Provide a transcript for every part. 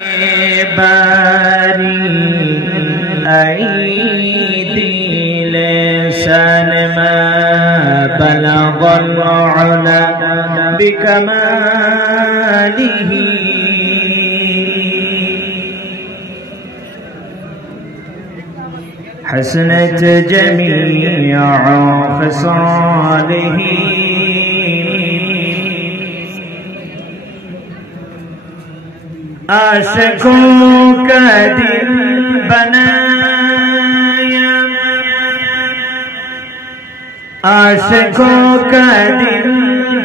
बारी ऐदी लिसान मा बलगल उला बिकमालिही हसनत जमीअ खसालिही आशिकों का दिल बनाया, आशिकों का दिल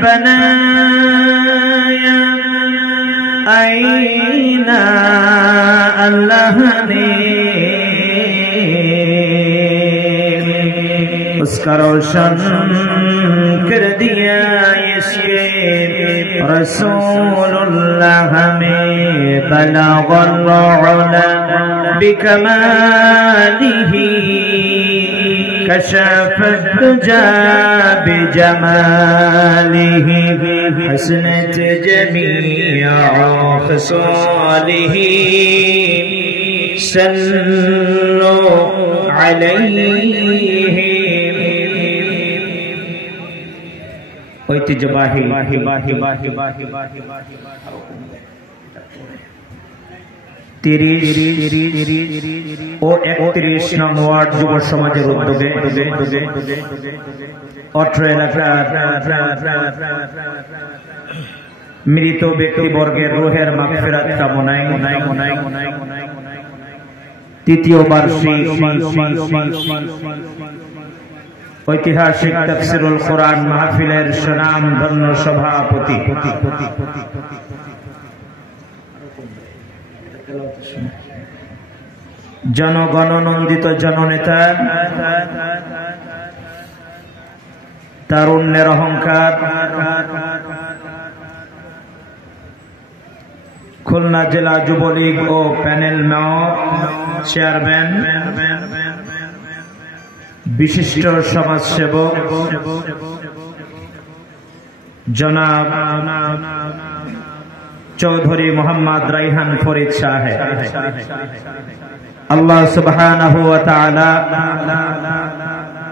बनाया, आईना अल्लाह ने उसका रोशन कर दिया। इसके रसूलुल्लाह में बलगल उला बिकमालिही कशफत दुजा बिजमालिही हसनत जमीअ खसालिही सल्लु अलैहि। ঐতিহ্যবাহী ও ৩১ নং ওয়ার্ড যুব সমাজের উদ্যোগে অত্র এলাকার মৃত ব্যক্তিবর্গের রূহের মাগফিরাত কামনায় তৃতীয় বার্ষিক ঐতিহাসিক তাফসীরুল কোরআন মাহফিলের সুনামধন্য সভাপতি জনগণনন্দিত জননেতা, তারুণ্যের অহংকার, খুলনা জেলা যুবলীগ ও প্যানেল চেয়ারম্যান, বিশিষ্ট সমাজসেবক জনাব চৌধুরী মোহাম্মদ রাইহান ফরিদ সাহেব, আল্লাহ সুবহানাহু ওয়া তাআলা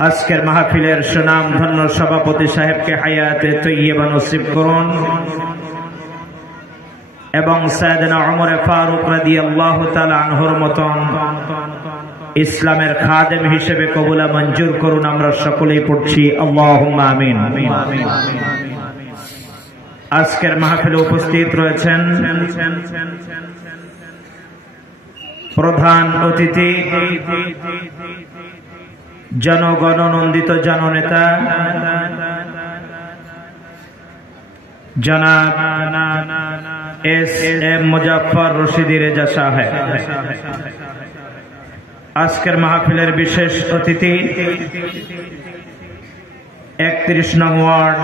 আজকের মাহফিলের সুনামধন্য সভাপতি সাহেবকে হায়াতে তৈয়্যিবা নসিব করুন এবং সাইয়েদনা ওমর ফারুক রাদিয়াল্লাহু তাআলা আনহুর মতন ইসলামের খাদেম হিসেবে কবুলা মঞ্জুর করুন। আমরা সকলেই পড়ছি আল্লাহুম্মা আমিন। আজকের মাহফিলে উপস্থিত রয়েছেন প্রধান অতিথি, জনগণনন্দিত জননেতা জনাব এস.এম. মুজাফফর রশিদি রেজা সাহেব। আজকের মাহফিলের বিশেষ অতিথি ৩১ নং ওয়ার্ড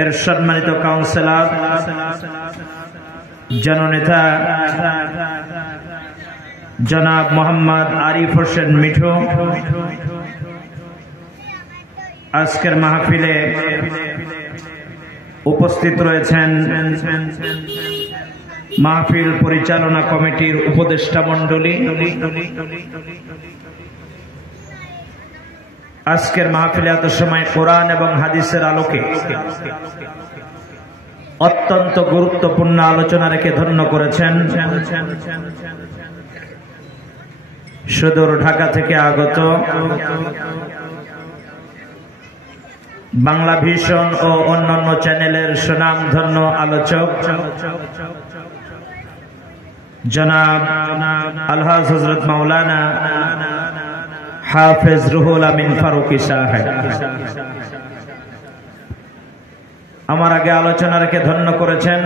এর সম্মানিত কাউন্সিলর জননেতা জনাব মোহাম্মদ আরিফ হোসেন মিঠু। আজকের মাহফিলে উপস্থিত রয়েছেন মাহফিল পরিচালনা কমিটির উপদেষ্টা মণ্ডলী। আজকের মাহফিলে এত সময় কোরআন এবং হাদিসের আলোকে অত্যন্ত গুরুত্বপূর্ণ আলোচনা রেখে ধন্য করেছেন সুদূর ঢাকা থেকে আগত বাংলা ভিশন ও অন্যান্য চ্যানেলের সুনামধন্য আলোচক জনাব আলহাজ হযরত মাওলানা হাফেজ রুহুল আমিন ফারুকী সাহেব। আমার আগে আলোচনা রেখে ধন্য করেছেন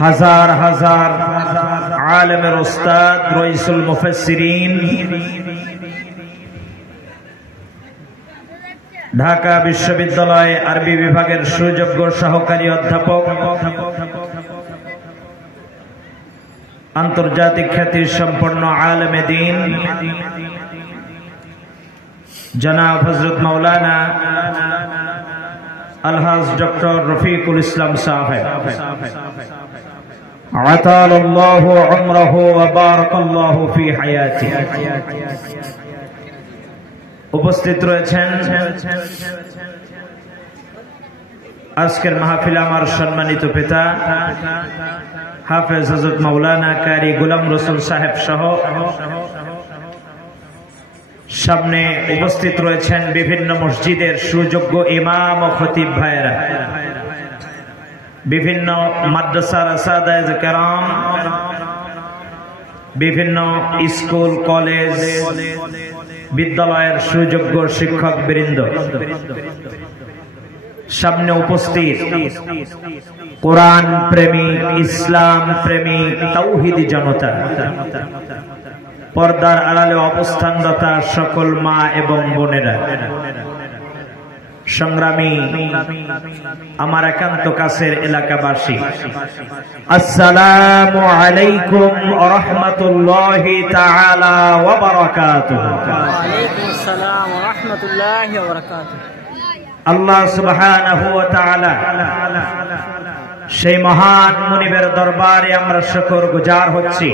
হাজার হাজার আলেমের উস্তাদ, রইসুল মুফাসসিরিন, ঢাকা বিশ্ববিদ্যালয় আরবি বিভাগের সুযোগ্য সহকারী অধ্যাপক, আন্তর্জাতিক খ্যাতি সম্পন্ন আলেমে দ্বীন জনাব হযরত মাওলানা আলহাজ ডক্টর রফিকুল ইসলাম সাহেব, আতালাল্লাহু উমরাহু ওয়া বারাকাল্লাহু ফি হায়াতিহি, উপস্থিত রয়েছেন আজকের মাহফিলে আমার সম্মানিত পিতা হাফেজ হযরত মাওলানা কারি গোলাম রসুল সাহেব সহ সামনে উপস্থিত রয়েছেন বিভিন্ন মসজিদের সুযোগ্য ইমাম ও খতিব ভাইয়েরা, বিভিন্ন মাদ্রাসার আসাদায়ে কেরাম, বিভিন্ন স্কুল কলেজ বিদ্যালয়ের সুযোগ্য শিক্ষক বৃন্দ, সামনে উপস্থিত কোরআন প্রেমিক, ইসলাম প্রেমিক, তাওহীদি জনতা, পর্দার আড়ালে অবস্থানরত সকল মা এবং বোনেরা, সংগ্রামী আমার একান্ত কাছের এলাকাবাসী, আসসালামু আলাইকুম ওয়া রাহমাতুল্লাহি তাআলা ওয়া বারাকাতুহু। ওয়া আলাইকুম আসসালাম ওয়া রাহমাতুল্লাহি ওয়া বারাকাতুহু। আল্লাহ সুবহানাহু ওয়া তাআলা সেই মহান মুনিবের দরবারে আমরা শুকর গুজার হচ্ছি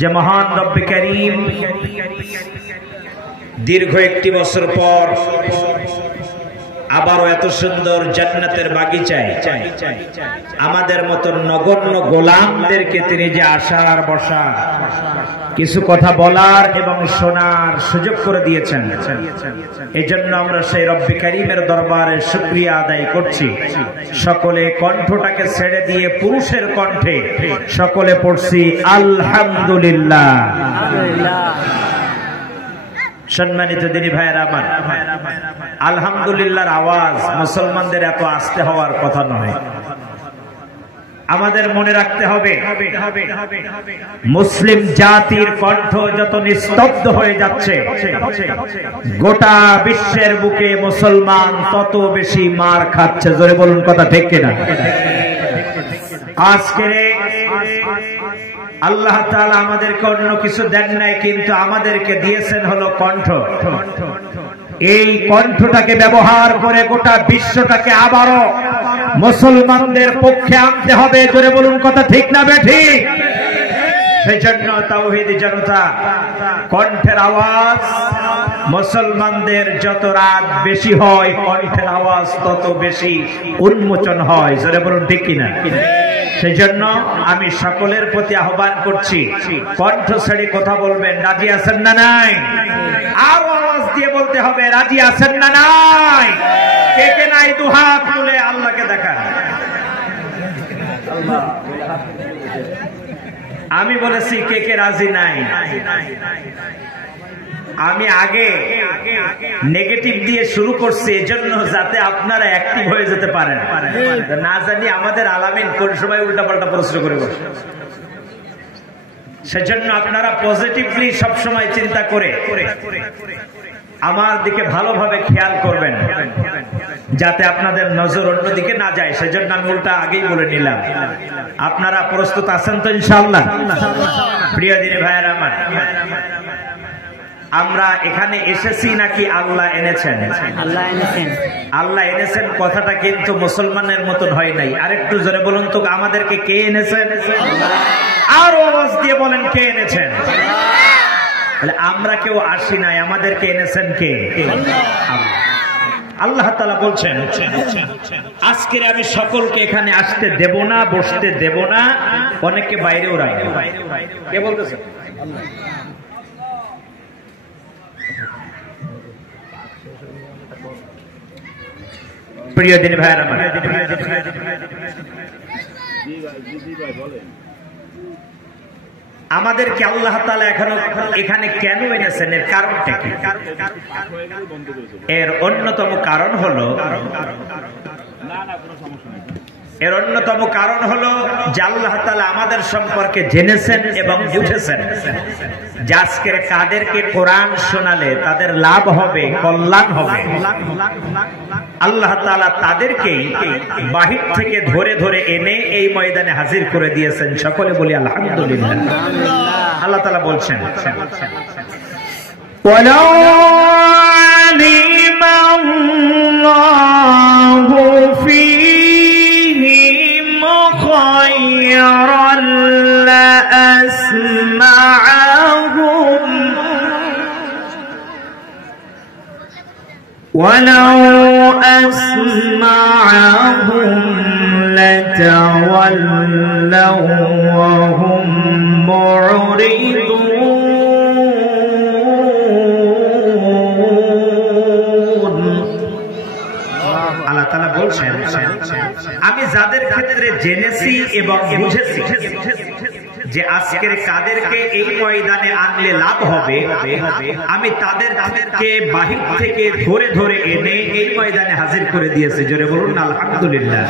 যে মহান রব্বে করিম দীর্ঘ একটি বছর পর আবারও এত সুন্দর জান্নাতের বাগিচায় আমাদের মতো নগণ্য গোলামদেরকে তিনি যে আসার বসার, কিছু কথা বলার এবং শোনার সুযোগ করে দিয়েছেন। এই জন্য আমরা সেই রব্বে কারীমের দরবারে শুকরিয়া আদায় করছি। সকলে কণ্ঠটাকে ছেড়ে দিয়ে পুরুষের কণ্ঠে সকলে পড়ছি আলহামদুলিল্লাহ। সম্মানিত দিনী ভাইয়েরা আমার, আলহামদুলিল্লাহর আওয়াজ মুসলমানদের এত আস্তে হওয়ার কথা নয়। আমাদের মনে রাখতে হবে মুসলিম জাতির কণ্ঠ যত নিস্তব্ধ হয়ে যাচ্ছে, গোটা বিশ্বের বুকে মুসলমান তত বেশি মার খাচ্ছে। জোরে বলুন, কথা ঠিক কিনা? আজকে আল্লাহ তাআলা আমাদেরকে অন্য কিছু দেন নাই, কিন্তু আমাদেরকে দিয়েছেন হলো কণ্ঠ। এই কণ্ঠটাকে ব্যবহার করে গোটা বিশ্বটাকে আবারও মুসলমানদের পক্ষে আনতে হবে। জোরে বলুন, কথা ঠিক না বেঠিক? সেই জন্য তাওহীদি জনতা কণ্ঠের আওয়াজ, মুসলমানদের যত রাত বেশি হয় কণ্ঠের আওয়াজ তত বেশি উন্মোচন হয়। জোরে বলুন, ঠিক কিনা? সেই জন্য আমি সকলের প্রতি আহ্বান করছি, কণ্ঠ ছেড়ে কথা বলবেন। রাজি আছেন না নাই? আর আওয়াজ দিয়ে বলতে হবে, রাজি আছেন না নাই? কে কে নাই দুহাত তুলে আল্লাহকে দেখান। আমি বলেছি কে কে রাজি নাই। আমি আগে নেগেটিভ দিয়ে শুরু করছি এজন্য যাতে আপনারা অ্যাক্টিভ হয়ে যেতে পারেন। না জানি আমাদের আলামিন কোন সময় উল্টাপাল্টা প্রশ্ন করে বসে। সেজন্য আপনারা পজিটিভলি সবসময় চিন্তা করে আমার দিকে ভালোভাবে খেয়াল করবেন, যাতে আপনাদের নজর অন্যদিকে না যায়। সেজন্য আমি উল্টা আগেই বলে নিলাম। আপনারা প্রস্তুত আছেন তো ইনশাআল্লাহ? প্রিয় দিনী ভাইয়েরা আমার, আমরা এখানে এসেছি নাকি আল্লাহ এনেছেন? আল্লাহ এনেছেন। আল্লাহ এনেছেন কথাটা কিন্তু মুসলমানের মতন হয় নাই। আরেকটু জোরে বলুন তো, আমাদেরকে কে এনেছেন? আর আওয়াজ দিয়ে বলেন, কে এনেছেন? আমরা কেউ আসি নাই, আমাদেরকে এনেছেন কে? আল্লাহ তাআলা বলছেন, আজকের আমি সকলকে এখানে আসতে দেব না, বসতে দেব না, অনেককে বাইরেও রাখবো। কে বলতেছে? প্রিয় দিনী ভাইয়েরা আমার, আমাদেরকে আল্লাহ তাআলা এখানে কেন এনেছেন? এর কারণটা কি? এর অন্যতম কারণ হলো যে আল্লাহ তাআলা আমাদের সম্পর্কে জেনেছেন এবং বুঝেছেন যে আজকের কাদেরকে কোরআন শোনালে তাদের লাভ হবে, কল্যাণ হবে। আল্লাহ তাআলা তাদেরকেই বাহির থেকে ধরে ধরে এনে এই ময়দানে হাজির করে দিয়েছেন। সকলে বলি আলহামদুলিল্লাহ। আল্লাহ তাআলা বলছেন, ওয়ালাউ আলিমা আল্লাহু ফীহিম খায়রান লা আসমা'হুম ওয়ালাউ আসমা'হুম লাতাওয়াল্লাউ ওয়া হুম মু'রিদুন। আল্লাহ তাআলা বলছেন, আমি যাদের ক্ষেত্রে জেনেছি এবং বুঝেছি যে আজকের কাদেরকে এই ময়দানে আনলে লাভ হবে, আমি তাদেরকে বাহির থেকে ধরে ধরে এনে এই ময়দানে হাজির করে দিয়েছি। জোরে বলুন আলহামদুলিল্লাহ।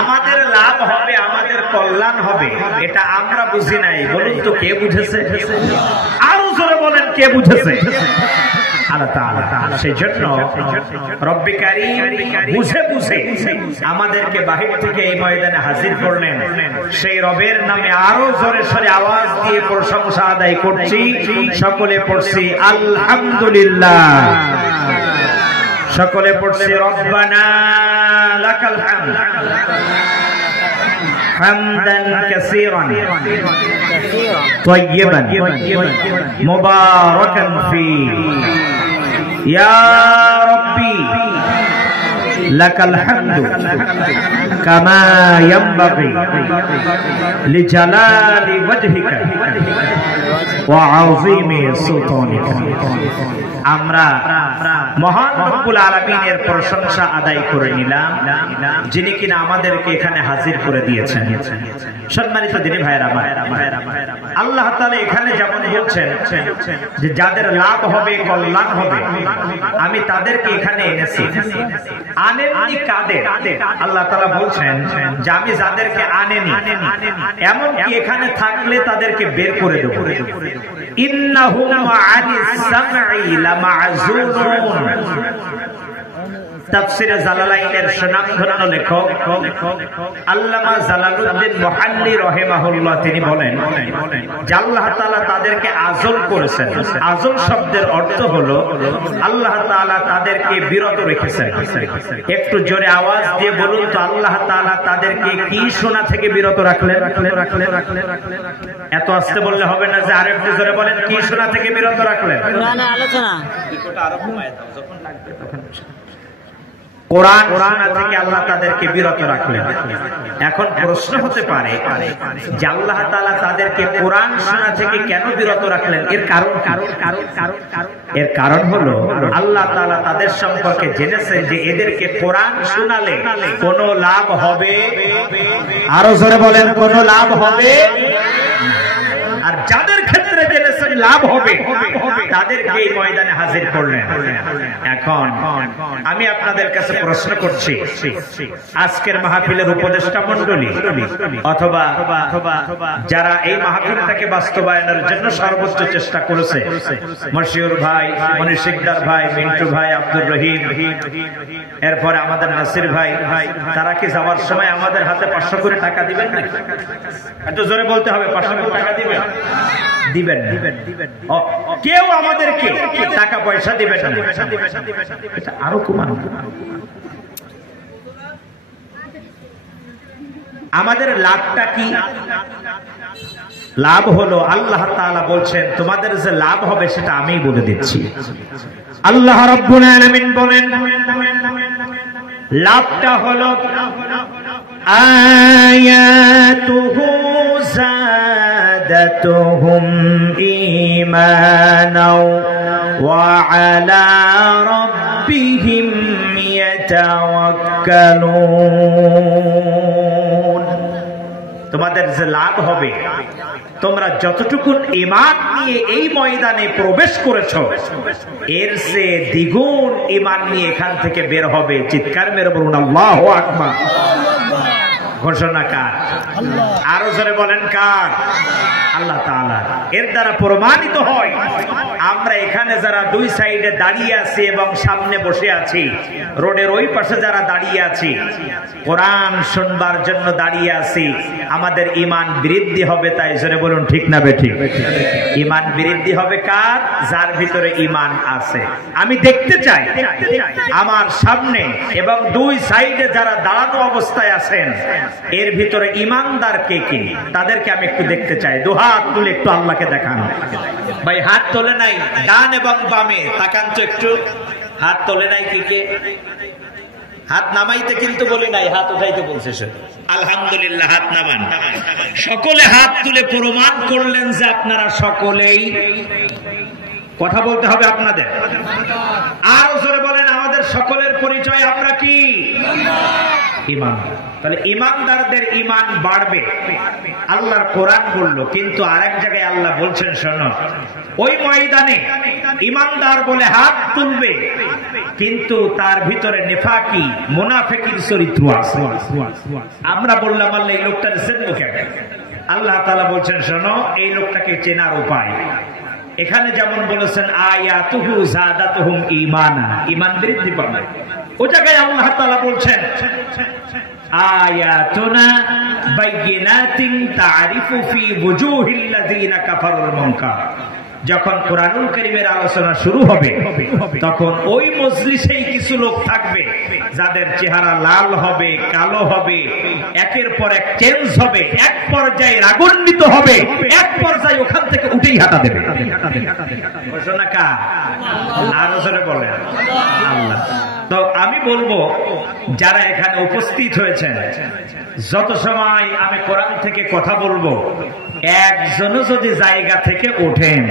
আমাদের লাভ হবে, আমাদের কল্যাণ হবে, এটা আমরা বুঝি নাই। বলুন তো কে বুঝেছে? আরো জোরে বলেন কে বুঝেছে? আল্লাহ তাআলা। সেই জন্য রব্বে কারীম বুঝে বুঝে আমাদেরকে বাহির থেকে এই ময়দানে হাজির করলেন। সেই রবের নামে আরো জোরে সরে আওয়াজ দিয়ে প্রশংসা আদায় করছি। সকলে পড়ছি আলহামদুলিল্লাহ, সকলে পড়ছি রব্বানা লাকাল হামদ হামদান কাসীরান তাইয়িবান মুবারাকান ফী ইয়া রাব্বি লাকাল হামদু কামা ইয়ানবাগি লিজালালি ওয়াজহিকা ওয়া আযীমি সুলতানিকা। আমরা মহান রব্বুল আলামিনের প্রশংসা আদায় করে নিলাম, যিনি কিনা আমাদেরকে এখানে হাজির করে দিয়েছেন। সম্মানিত দিনী ভাইয়েরা আমার, আল্লাহ তাআলা এখানে যেমন বলছেন যে যাদের লাভ হবে, কল্যাণ হবে, আমি তাদেরকে এখানে এনেছি। আনেননি কাদের? আল্লাহ তাআলা বলছেন যে আমি যাদেরকে আনেনি, এমনকি এখানে থাকলে তাদেরকে বের করে দেব। ইন্নাহুম আনিস সামঈ লামাযুনুন। তাফসীরে জালালাইনের সুনামধন্য লেখক আল্লামা জালালউদ্দিন মুহাল্লি রাহিমাহুল্লাহ তিনি বলেন যে আল্লাহ তাআলা তাদেরকে আযল করেছেন। আযল শব্দের অর্থ হলো আল্লাহ তাআলা তাদেরকে বিরত রেখেছেন। একটু জোরে আওয়াজ দিয়ে বলুন তো আল্লাহ তাআলা তাদেরকে কি শোনা থেকে বিরত রাখলেন? এত আস্তে বললে হবে না, যে আরেকটু জোরে বলেন কি শোনা থেকে বিরত রাখলেন? আলোচনা কোরআন শোনা থেকে আল্লাহ তাদেরকে বিরত রাখলেন। এখন প্রশ্ন হতে পারে যে আল্লাহ তাআলা তাদেরকে কোরআন শোনা থেকে কেন বিরত রাখলেন? এর কারণ হলো আল্লাহ তাআলা তাদের সম্পর্কে জেনেছেন যে এদেরকে কোরআন শোনালে কোনো লাভ হবে। আরো জোরে বলেন কোনো লাভ হবে। আর যাদের ক্ষেত্রে জেনেছেন লাভ হবে, তাদেরকে এই ময়দানে হাজির করলেন। এখন আমি আপনাদের কাছে প্রশ্ন করছি, আজকের মাহফিলের উপদেষ্টা মণ্ডলী অথবা যারা এই মাহফিলটাকে বাস্তবায়নের জন্য সর্বোচ্চ চেষ্টা করেছে, মশিউর ভাই, মনির শিকদার ভাই, মিন্টু ভাই, আব্দুর রহিম, এরপরে আমাদের নাসির ভাই, তারা কি যাওয়ার সময় আমাদের হাতে 500 করে টাকা দিবেন না? এত জোরে বলতে হবে, 500 করে টাকা দিবেন? দিবেন না। কেউ আমাদেরকে টাকা পয়সা দিবেন না। এটা আরো কমান। আমাদের লাভটা কি? লাভ হলো আল্লাহ তাআলা বলছেন তোমাদের যে লাভ হবে সেটা আমি বলে দিচ্ছি। আল্লাহ রাব্বুল আলামিন বলেন লাভটা হলো আয়াতুহু زادتهم إيمانا وعلى ربهم يتوكلون। তোমাদের যে লাভ হবে, তোমরা যতটুকু ঈমান নিয়ে এই ময়দানে প্রবেশ করেছো, এর চেয়ে দ্বিগুণ ঈমান নিয়ে এখান থেকে বের হবে। চিৎকার মেরে বলুন আল্লাহু আকবার। ঘোষণা কার? আরো জোরে বলেন কার? আল্লাহ তাআলা। এর দ্বারা প্রমাণিত হয় আমরা এখানে যারা দুই সাইডে দাঁড়িয়ে আছি এবং সামনে বসে আছি, রোডের ওই পাশে যারা দাঁড়িয়ে আছি, কোরআন শুনবার জন্য দাঁড়িয়ে আছি, আমাদের ঈমান বৃদ্ধি হবে। তাই জোরে বলুন ঠিক না বেঠিক? ঈমান বৃদ্ধি হবে কার? যার ভিতরে ঈমান আছে। আমি দেখতে চাই আমার সামনে এবং দুই সাইডে যারা দাঁড়ানো অবস্থায় আছেন এর ভিতরে ঈমানদার কে কে, তাদেরকে আমি একটু দেখতে চাই। দুহাত তুলে একটু আল্লাহকে দেখান। ভাই হাত তোলে নাই, ডান এবং বামে তাকান তো একটু। হাত তোলে নাই কে কে? হাত নামাইতে কিন্তু বলি নাই, হাত উঠাইতে বলছে সে। আলহামদুলিল্লাহ, হাত নামান। সকলে হাত তুলে প্রমাণ করলেন যে আপনারা সকলেই, কথা বলতে হবে আপনাদের। আরো জোরে বলেন, আমাদের সকলের পরিচয় আমরা কি? ঈমানদার। তাহলে ঈমানদারদের ঈমান বাড়বে, আল্লাহর কোরআন বললো। কিন্তু আরেক জায়গায় আল্লাহ বলছেন, শোনো, ওই ময়দানে ঈমানদার বলে হাত তুলবে, কিন্তু তার ভিতরে নিফাকি মুনাফিকের চরিত্র আছে। আমরা বললাম আল্লাহ এই লোকটা চেনবো কেন? আল্লাহ তাআলা বলছেন, শোনো, এই লোকটাকে চেনার উপায় এখানে যেমন বলেছেন আয়াতুহু যাদাতুহুম ঈমানা, ঈমান বৃদ্ধি পাবে। ওই জায়গায় আল্লাহ তাআলা বলছেন আয়াতুনা বাইয়িনাতিন তা'রিফু ফি ওয়ুজুহিল লাযিনা কাফারুল মুনকার। যখন কোরআনুল কারীমের আলোচনা শুরু হবে তখন ওই মজলিসেই কিছু লোক থাকবে যাদের চেহারা লাল হবে, কালো হবে, একের পর এক চেঞ্জ হবে, এক পর্যায়ে রাগান্বিত হবে, এক পর্যায়ে ওখান থেকে উঠেই হাঁটা দেবে। ঘোষণা কার? আরো জোরে বলেন আল্লাহ। তো আমি বলবো যারা এখানে উপস্থিত হয়েছেন, যত সময় আমি কোরআন থেকে কথা বলবো, একজনও যদি জায়গা থেকে ওঠেন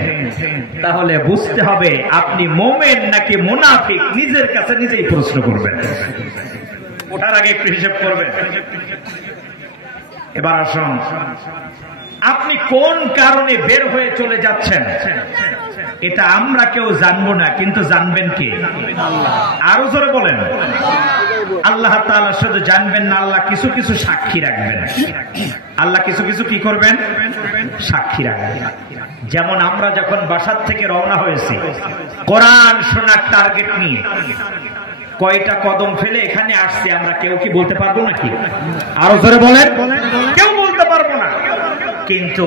তাহলে বুঝতে হবে আপনি মুমিন নাকি মুনাফিক। নিজের কাছে নিজেই প্রশ্ন করবেন, ওঠার আগে একটু হিসাব করবেন। এবার আসুন, আপনি কোন কারণে বের হয়ে চলে যাচ্ছেন এটা আমরা কেউ জানবো না, কিন্তু জানবেন কে? আরো জোরে বলেন। আল্লাহ তাআলা শুধু জানবেন না, আল্লাহ কিছু কিছু সাক্ষী রাখবেন। আল্লাহ কিছু কিছু কি করবেন? সাক্ষী রাখবেন। যেমন আমরা যখন বাসার থেকে রওনা হয়েছি কোরআন শোনার টার্গেট নিয়ে, কয়টা কদম ফেলে এখানে আসছি আমরা কেউ কি বলতে পারবো নাকি? আরো জোরে বলেন। কেউ বলতে পারবো না। কিন্তু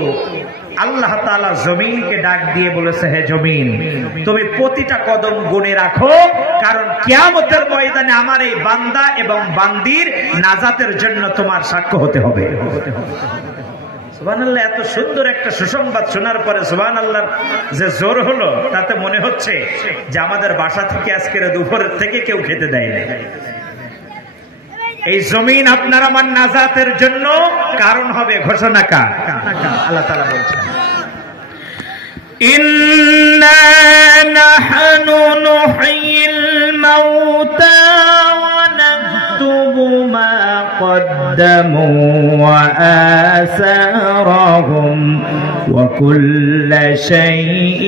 আল্লাহ তাআলা জমিনকে ডাক দিয়ে বলেছে, হে জমিন, তুমি প্রতিটা কদম গুনে রাখো, কারণ কিয়ামতের ময়দানে আমার এই বান্দা এবং বান্দির নাজাতের জন্য তোমার সাক্ষ্য হতে হবে। সুবহানাল্লাহ। এত সুন্দর একটা সুসংবাদ শোনার পরে সুবহানাল্লাহর যে জোর হলো, তাতে মনে হচ্ছে যে আমাদের বাসা থেকে আজকের দুপুরের থেকে কেউ খেতে দেয়নি। এই জমিন আপনার আমার নাজাতের জন্য কারণ হবে। ঘোষণা কার? আল্লাহ তাআলা বলছেন, ইন্না নাহনু নুহয়িল মাউতা ওয়া নাকতুবু মা قدموا وآثارهم وكل شيء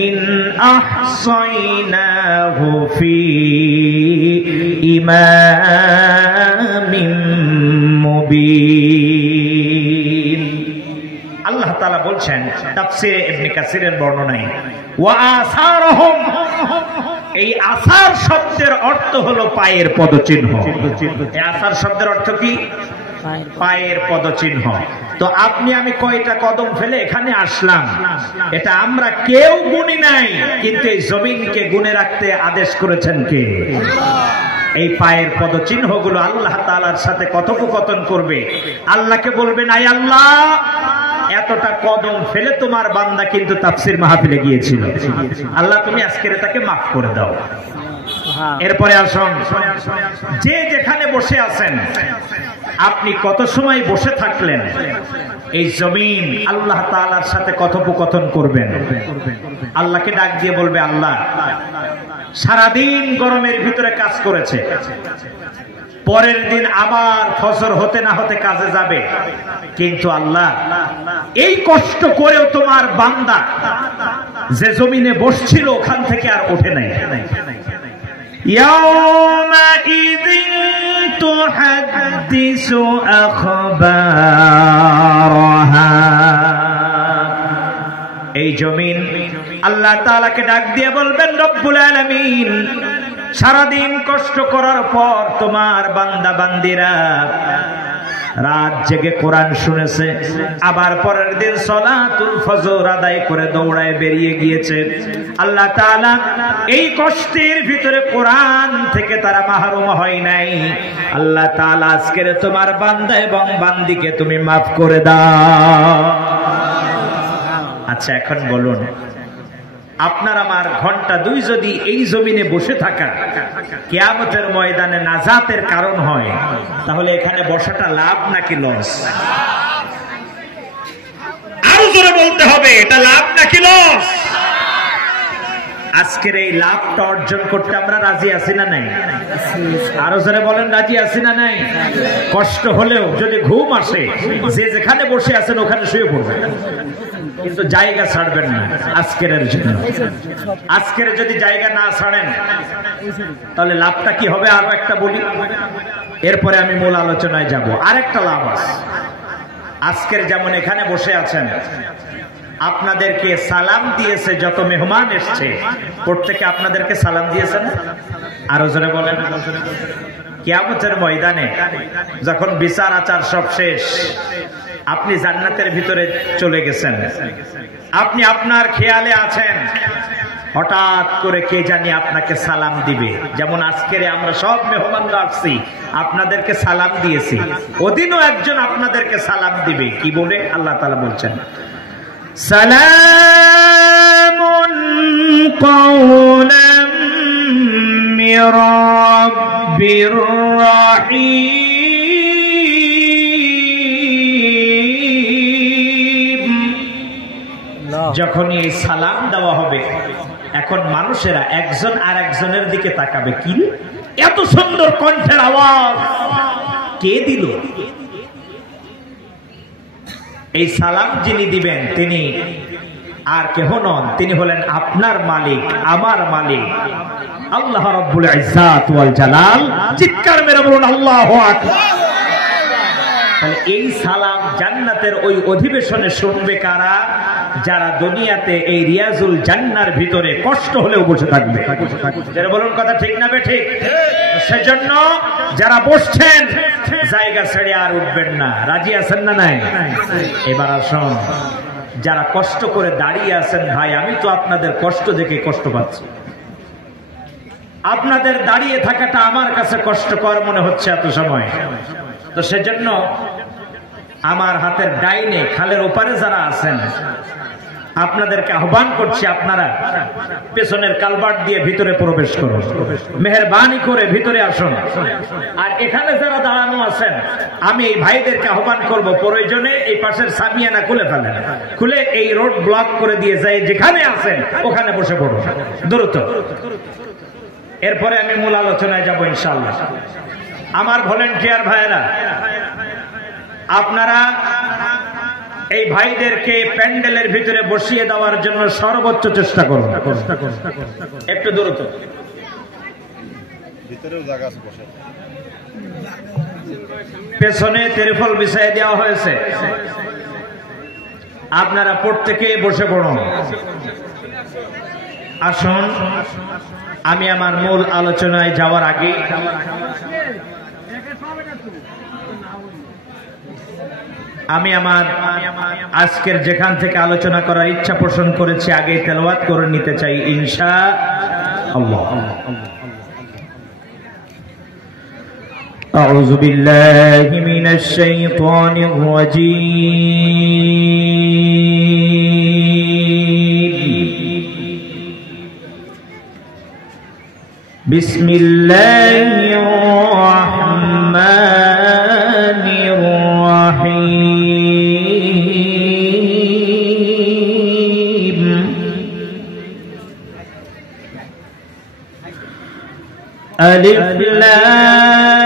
أحصيناه في إمام مبين। আল্লাহ তাআলা বলছেন তাফসীরে ইবনে কাসিরের বর্ণনায়, ওয়া আসারহুম, এই আসার শব্দের অর্থ হলো পায়ের পদচিহ্ন। এই আসার শব্দের অর্থ কি? পায়ের পদচিহ্ন। তো আপনি আমি কয়টা কদম ফেলে এখানে আসলাম এটা আমরা কেউ গুনি নাই, কিন্তু এই জমিনকে গুনে রাখতে আদেশ করেছেন কে? এই পায়ের পদচিহ্ন গুলো আল্লাহ তাআলার সাথে কথোপকথন করবে। আল্লাহকে বলবেন, আয় আল্লাহ, এতটা কদম ফেলে তোমার বান্দা কিন্তু তাফসীর মাহফিলে গিয়েছিল, আল্লাহ তুমি আজকে তাকে মাফ করে দাও। এরপরে আসুন, যে যেখানে বসে আছেন আপনি কত সময় বসে থাকলেন, এই জমিন আল্লাহ তাআলার সাথে কথোপকথন করবেন। আল্লাহকে ডাক দিয়ে বলবে, আল্লাহ সারাদিন গরমের ভিতরে কাজ করেছে, পরের দিন আবার ফজর হতে না হতে কাজে যাবে, কিন্তু আল্লাহ এই কষ্ট করেও তোমার বান্দা যে জমিনে বসছিল ওখান থেকে আর ওঠে নাই। يومئذ تحدث أخبارها দারাহা। এই জমিন আল্লাহ তাআলাকে ডাক দিয়ে বলবেন, রব্বুল আলামিন, সারাদিন কষ্ট করার পর তোমার বান্দা বান্দিরা রাত জেগে কোরআন শুনেছে, আবার পরের দিন সালাতুল ফজর আদায় করে দৌড়ায় বেরিয়ে গিয়েছে। আল্লাহ তাআলা এই কষ্টের ভিতরে কোরআন থেকে তারা মাহরুম হয় নাই। আল্লাহ তাআলা আজকের তোমার বান্দা এবং বান্দিকে তুমি মাফ করে দাও। আচ্ছা, এখন বলুন, আপনার আমার ঘন্টা 2 যদি এই জমিনে বসে থাকা কিয়ামতের ময়দানে নাজাতের কারণ হয়, তাহলে এখানে বসাটা লাভ নাকি লস? আরো জোরে বলতে হবে, এটা লাভ নাকি লস? আজকের এই লাভটা অর্জন করতে আমরা রাজি আছি না নাই? আরো জোরে বলেন, রাজি আছি না নাই? কষ্ট হলেও যদি ঘুম আসে, যে যেখানে বসে আছেন ওখানে শুয়ে পড়বেন, কিন্তু জায়গা ছাড়বেন না আজকের জন্য। আজকের যদি জায়গা না ছাড়েন তাহলে লাভটা কি হবে আরো একটা বলি, এরপরে আমি মূল আলোচনায় যাব। আরেকটা লাভ আছে। আজকের যেমন এখানে বসে আছেন, আপনাদেরকে সালাম দিয়েছে যত মেহমান এসছে, প্রত্যেকে আপনাদেরকে সালাম দিয়েছেন। আরো জোরে বলেন। কিয়ামতের ময়দানে যখন বিচার আচার সব শেষ, আপনি জান্নাতের ভিতরে চলে গেছেন, আপনি আপনার খেয়ালে আছেন, হঠাৎ করে কে জানি আপনাকে সালাম দিবে। যেমন আজকের আমরা সব মেহমানরা আসছি, আপনাদেরকে সালাম দিয়েছি, ওদিনও একজন আপনাদেরকে সালাম দিবে। কি বলে? আল্লাহ তাআলা বলছেন, সালামুন কাওলাম মির রাব্বির রাহিম। যখন এই সালাম দেওয়া হবে, এখন মানুষেরা একজন আর একজনের দিকে তাকাবে, কি এত সুন্দর কণ্ঠের আওয়াজ কে দিল? এই সালাম যিনি দিবেন তিনি আর কেহ নন, তিনি হলেন আপনার মালিক, আমার মালিক, আল্লাহ রাব্বুল ইজ্জাত ওয়াল জালাল। চিৎকার মেরে বলুন আল্লাহু আকবার। তাহলে এই সালাম জান্নাতের ওই অধিবেশনে শুনবে কারা? যারা দুনিয়াতে এই রিয়াজুল জান্নার ভিতরে কষ্ট হলেও বসে থাকবে। যারা বলুন কথা ঠিক না ঠিক? সেজন্য যারা বসছেন জায়গা ছেড়ে আর উঠবেন না। রাজি আছেন না নাই? এবার আসুন, যারা কষ্ট করে দাঁড়িয়ে আছেন, ভাই আমি তো আপনাদের কষ্ট দেখে কষ্ট পাচ্ছি। আপনাদের দাঁড়িয়ে থাকাটা আমার কাছে কষ্টকর মনে হচ্ছে এত সময়। তো সেজন্য আমার হাতের ডাইনে খালের ওপারে যারা আছেন, আপনাদেরকে আহ্বান করছি, আপনারা পেছনের কালভার্ট দিয়ে ভিতরে প্রবেশ করুন, মেহেরবানি করে ভিতরে আসুন। আর এখানে যারা দাঁড়ানো আছেন, আমি এই ভাইদেরকে আহ্বান করব, প্রয়োজনে এই পাশের সামিয়ানা খুলে ফেলেন, খুলে এই রোড ব্লক করে দিয়ে যায়, যেখানে আছেন ওখানে বসে পড়ুন দ্রুত। এরপরে আমি মূল আলোচনায় যাব ইনশাআল্লাহ। আমার ভলেন্টিয়ার ভাইয়েরা, আপনারা এই ভাইদেরকে প্যান্ডেলের ভিতরে বসিয়ে দেওয়ার জন্য সর্বোচ্চ চেষ্টা করুন। একটু দ্রুত। পেছনে তেরফল বিছাইয়ে দেওয়া হয়েছে, আপনারা প্রত্যেকে বসে পড়ুন। আসুন, আমি আমার মূল আলোচনায় যাওয়ার আগে আমি আমার আজকের যেখান থেকে আলোচনা করার ইচ্ছা পোষণ করেছি আগে তেলাওয়াত করে নিতে চাই ইনশাআল্লাহ। আউযু বিল্লাহি মিনাশ শাইতানির রাজীম। বিসমিল্লাহির রাহমানির রাহিম। আলিফ লাম